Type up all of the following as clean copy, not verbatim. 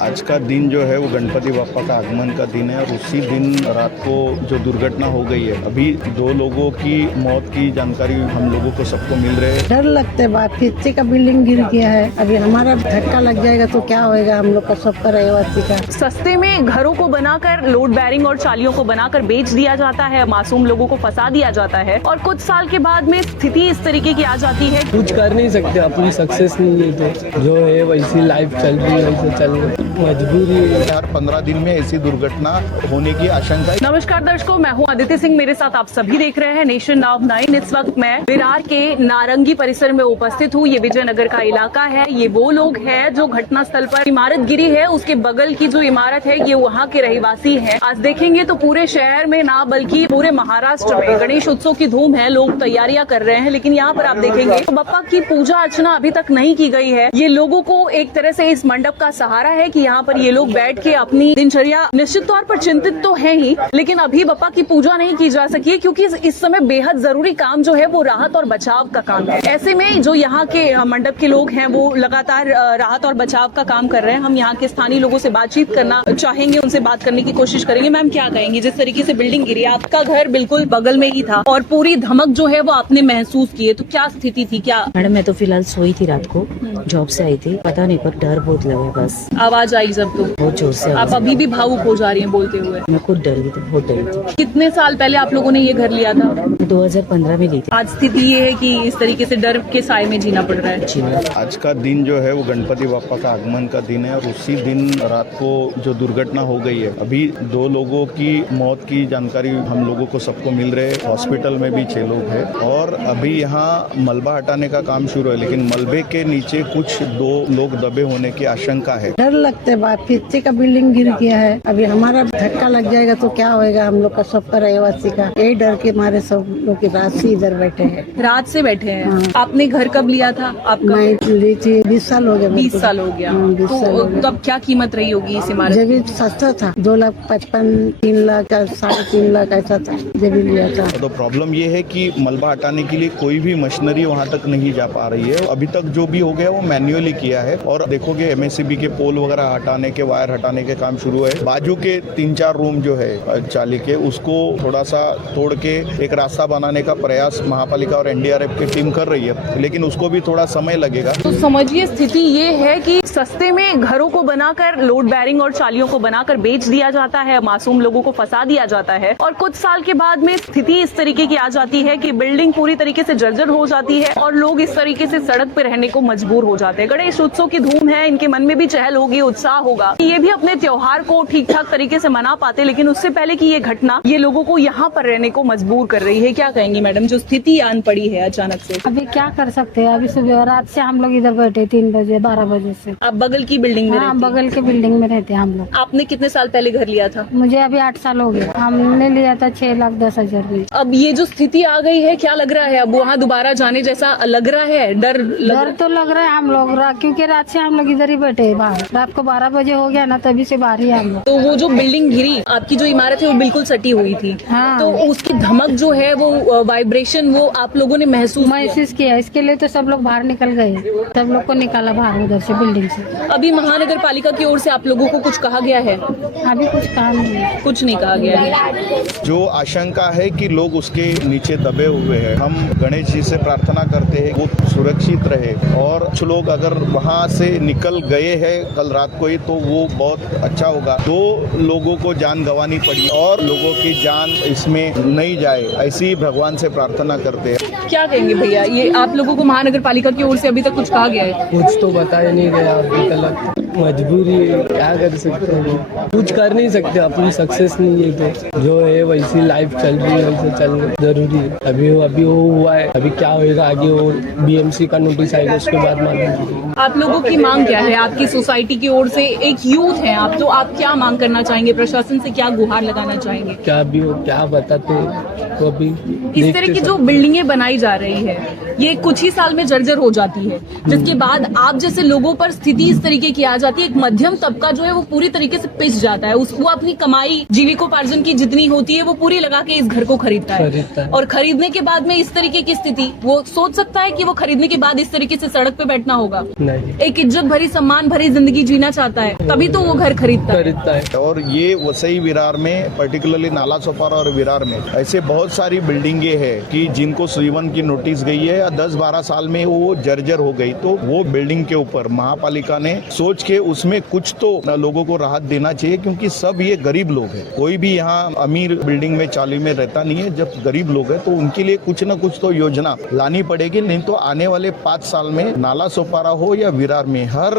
आज का दिन जो है वो गणपति बापा का आगमन का दिन है और उसी दिन रात को जो दुर्घटना हो गई है, अभी 2 लोगों की मौत की जानकारी हम लोगों को सबको मिल रहे है। डर लगता है, बात किसी का बिल्डिंग गिर गया है, अभी हमारा धक्का लग जाएगा तो क्या होएगा हम लोग का, सबका रहवासी का। सस्ते में घरों को बनाकर लोड बैरिंग और चालियों को बनाकर बेच दिया जाता है, मासूम लोगों को फंसा दिया जाता है और कुछ साल के बाद में स्थिति इस तरीके की आ जाती है। कुछ कर नहीं सकते, अपनी सक्सेस नहीं है तो जो है वैसी लाइफ चल रही है, वैसे चल रही है, मजबूरी है। हर 15 दिन में ऐसी दुर्घटना होने की आशंका है। नमस्कार दर्शकों, मैं हूं आदित्य सिंह, मेरे साथ आप सभी देख रहे हैं नेशन नाउ 9। इस वक्त मैं विरार के नारंगी परिसर में उपस्थित हूं। ये विजयनगर का इलाका है। ये वो लोग हैं जो घटना स्थल पर इमारत गिरी है उसके बगल की जो इमारत है ये वहाँ के रहवासी हैं। आज देखेंगे तो पूरे शहर में ना बल्कि पूरे महाराष्ट्र में गणेश उत्सव की धूम है, लोग तैयारियां कर रहे हैं, लेकिन यहाँ पर आप देखेंगे तो बप्पा की पूजा अर्चना अभी तक नहीं की गई है। ये लोगों को एक तरह से इस मंडप का सहारा है कि यहाँ पर ये लोग बैठ के अपनी दिनचर्या निश्चित तौर पर चिंतित तो है ही, लेकिन अभी बप्पा की पूजा नहीं की जा सकी है क्योंकि इस समय बेहद जरूरी काम जो है वो राहत और बचाव का काम है। ऐसे में जो यहाँ के मंडप के लोग हैं वो लगातार राहत और बचाव का काम कर रहे हैं। हम यहाँ के स्थानीय लोगों से बातचीत करना चाहेंगे, उनसे बात करने की कोशिश करेंगे। मैम, क्या कहेंगी, जिस तरीके से बिल्डिंग गिरी, आपका घर बिल्कुल बगल में ही था और पूरी धमक जो है वो आपने महसूस की है, तो क्या स्थिति थी? क्या मैडम, मैं तो फिलहाल सोई थी, रात को जॉब से आई थी, पता नहीं पर डर बहुत लगा। बस आवाज आई जब तो बहुत जोर से आप अभी भी भावुक हो जा रही हैं बोलते हुए। मैं खुद डर गई थी, बहुत डरी थी। कितने साल पहले आप लोगों ने ये घर लिया था? 2015 में ली थी। आज स्थिति ये है कि इस तरीके से डर के साए में जीना पड़ रहा है। जी मैम। आज का दिन जो है वो गणपति बापा का आगमन का दिन है और उसी दिन रात को जो दुर्घटना हो गई है, अभी 2 लोगों की मौत की जानकारी हम लोगों को सबको मिल रहे है। हॉस्पिटल में भी 6 लोग हैं और अभी यहाँ मलबा हटाने का काम शुरू है, लेकिन मलबे के नीचे कुछ 2 लोग दबे होने की आशंका है। डर लगता है, बात किसी का बिल्डिंग गिर गया है, अभी हमारा धक्का लग जाएगा तो क्या होएगा हम लोग का, सबका रहवासी का। यही डर के मारे सब लोग रात से इधर बैठे हैं। रात से बैठे हैं। हाँ। आपने घर कब लिया था? आपका मैं ली थी 20 साल हो गया। 20 साल हो गया। 20 साल हो गया। तो अब क्या कीमत रही होगी इस इमारत? जब भी सस्ता था 2,55,000, 3 लाख, 3.5 लाख ऐसा था जब भी लिया था। तो प्रॉब्लम ये है कि मलबा हटाने के लिए कोई भी मशीनरी वहाँ तक नहीं जा पा रही है। अभी तक जो भी हो गया वो मैन्युअली किया है और देखोगे एमएससीबी के पोल वगैरह हटाने के, वायर हटाने के काम शुरू है। बाजू के 3-4 रूम जो है चाली के, उसको थोड़ा सा तोड़ के एक रास्ता बनाने का प्रयास महापालिका और एनडीआरएफ की टीम कर रही है, लेकिन उसको भी थोड़ा समय लगेगा। तो समझिए स्थिति ये है कि सस्ते में घरों को बनाकर लोड बैरिंग और चालियों को बनाकर बेच दिया जाता है, मासूम लोगों को फंसा दिया जाता है और कुछ साल के बाद में स्थिति इस तरीके की आ जाती है कि बिल्डिंग पूरी तरीके से जर्जर हो जाती है और लोग इस तरीके से सड़क पे रहने को मजबूर हो जाते हैं। गणेश उत्सव की धूम है, इनके मन में भी चहल होगी, उत्साह होगा, ये भी अपने त्योहार को ठीक ठाक तरीके से मना पाते, लेकिन उससे पहले की ये घटना ये लोगों को यहाँ पर रहने को मजबूर कर रही है। क्या कहेंगी मैडम, जो स्थिति आन पड़ी है अचानक से? अभी क्या कर सकते हैं, अभी सुबह रात से हम लोग इधर बैठे 3 बजे 12 बजे से। आप बगल की बिल्डिंग में हाँ, रहती हैं? बगल के बिल्डिंग में रहते हैं हम लोग। आपने कितने साल पहले घर लिया था? मुझे अभी 8 साल हो गए। हमने लिया था 6,10,000 में। अब ये जो स्थिति आ गई है, क्या लग रहा है अब वहाँ दोबारा जाने जैसा लग रहा है? डर तो लग रहा है हम लोग, क्योंकि रात से हम लोग इधर ही बैठे हैं बाहर। रात को 12 बजे हो गया ना, तभी से बाहर ही हम लोग। तो वो जो बिल्डिंग गिरी, आपकी जो इमारत है वो बिल्कुल सटी हुई थी। हाँ। तो उसकी धमक जो है वो वाइब्रेशन वो आप लोगों ने महसूस किया। इसके लिए तो सब लोग बाहर निकल गए, सब लोग को निकाला बाहर उधर से बिल्डिंग से। अभी महानगर पालिका की ओर से आप लोगों को कुछ कहा गया है? अभी कुछ काम नहीं, कुछ नहीं कहा गया है। जो आशंका है कि लोग उसके नीचे दबे हुए हैं, हम गणेश जी से प्रार्थना करते हैं वो सुरक्षित रहे और कुछ लोग अगर वहाँ से निकल गए हैं कल रात को ही तो वो बहुत अच्छा होगा। 2 लोगों को जान गंवानी पड़ी और लोगों की जान इसमें नहीं जाए, ऐसी भगवान से प्रार्थना करते हैं। क्या कहेंगे भैया, ये आप लोगों को महानगर पालिका की ओर से अभी तक कुछ कहा गया है? कुछ तो बताया नहीं गया अभी तक, मजबूरी है, क्या कर सकते हैं, कुछ कर नहीं सकते, अपनी सक्सेस नहीं है तो जो है वैसी लाइफ चल रही है, वैसे चलना जरूरी है। अभी वो हुआ है, अभी क्या होएगा आगे वो बीएमसी का नोटिस आएगा, उसके बाद मालूम। आप लोगों की मांग क्या है? आपकी सोसाइटी की ओर से एक यूथ है आप, तो आप क्या मांग करना चाहेंगे? प्रशासन से क्या गुहार लगाना चाहेंगे? क्या भी हो, क्या बताते हैं तो अभी इस तरह की जो बिल्डिंगें बनाई जा रही है ये कुछ ही साल में जर्जर हो जाती है, जिसके बाद आप जैसे लोगों पर स्थिति इस तरीके की आ जाती है, एक मध्यम तबका जो है वो पूरी तरीके से पिस जाता है। वो अपनी कमाई जीविकोपार्जन की जितनी होती है वो पूरी लगा के इस घर को खरीदता है और खरीदने के बाद में इस तरीके की स्थिति, वो सोच सकता है कि वो खरीदने के बाद इस तरीके से सड़क पे बैठना होगा? नहीं। एक इज्जत भरी सम्मान भरी जिंदगी जीना चाहता है, तभी तो वो घर खरीदता है। और ये वसई विरार में पर्टिकुलरली नाला सोपारा और विरार में ऐसे बहुत सारी बिल्डिंगे हैं कि जिनको सीवन की नोटिस गई है या 10-12 साल में वो जर्जर हो गई, तो वो बिल्डिंग के ऊपर महापालिका ने सोच के उसमें कुछ तो लोगों को राहत देना चाहिए, क्योंकि सब ये गरीब लोग हैं। कोई भी यहाँ अमीर बिल्डिंग में चाली में रहता नहीं है। जब गरीब लोग हैं तो उनके लिए कुछ न कुछ तो योजना लानी पड़ेगी, नहीं तो आने वाले 5 साल में नाला सोपारा हो या विरार में हर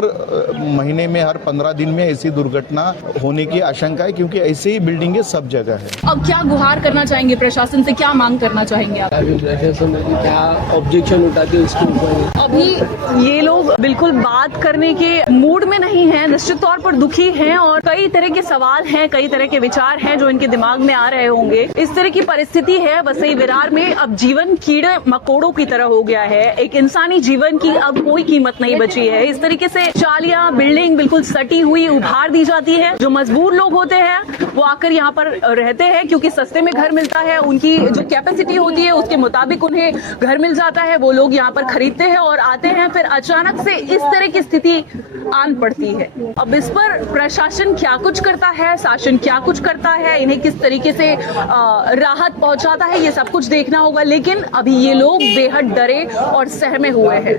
महीने में हर 15 दिन में ऐसी दुर्घटना होने की आशंका है, क्योंकि ऐसे ही बिल्डिंगे सब जगह है। अब क्या गुहार करना चाहेंगे प्रशासन से, क्या मांग करना चाहेंगे आप? प्रशासन क्या ऑब्जेक्शन उठाते हैं इसके ऊपर? अभी ये लोग बिल्कुल बात करने के मूड में नहीं है, निश्चित तौर पर दुखी हैं और कई तरह के सवाल हैं, कई तरह के विचार हैं जो इनके दिमाग में आ रहे होंगे। इस तरह की परिस्थिति है वसई विरार में। अब जीवन कीड़े मकोड़ों की तरह हो गया है, एक इंसानी जीवन की अब कोई कीमत नहीं बची है। इस तरीके से चालियां बिल्डिंग बिल्कुल सटी हुई उभार दी जाती है। जो मजबूर लोग होते हैं वो आकर यहाँ पर रहते हैं क्योंकि सस्ते में घर मिलता है, उनकी जो कैपेसिटी होती है उसके मुताबिक उन्हें घर मिल जाता है, वो लोग यहाँ पर खरीदते हैं और आते हैं। फिर अचानक से इस तरह की स्थिति आन पड़ती है। अब इस पर प्रशासन क्या कुछ करता है, शासन क्या कुछ करता है, इन्हें किस तरीके से राहत पहुंचाता है, ये सब कुछ देखना होगा। लेकिन अभी ये लोग बेहद डरे और सहमे हुए हैं।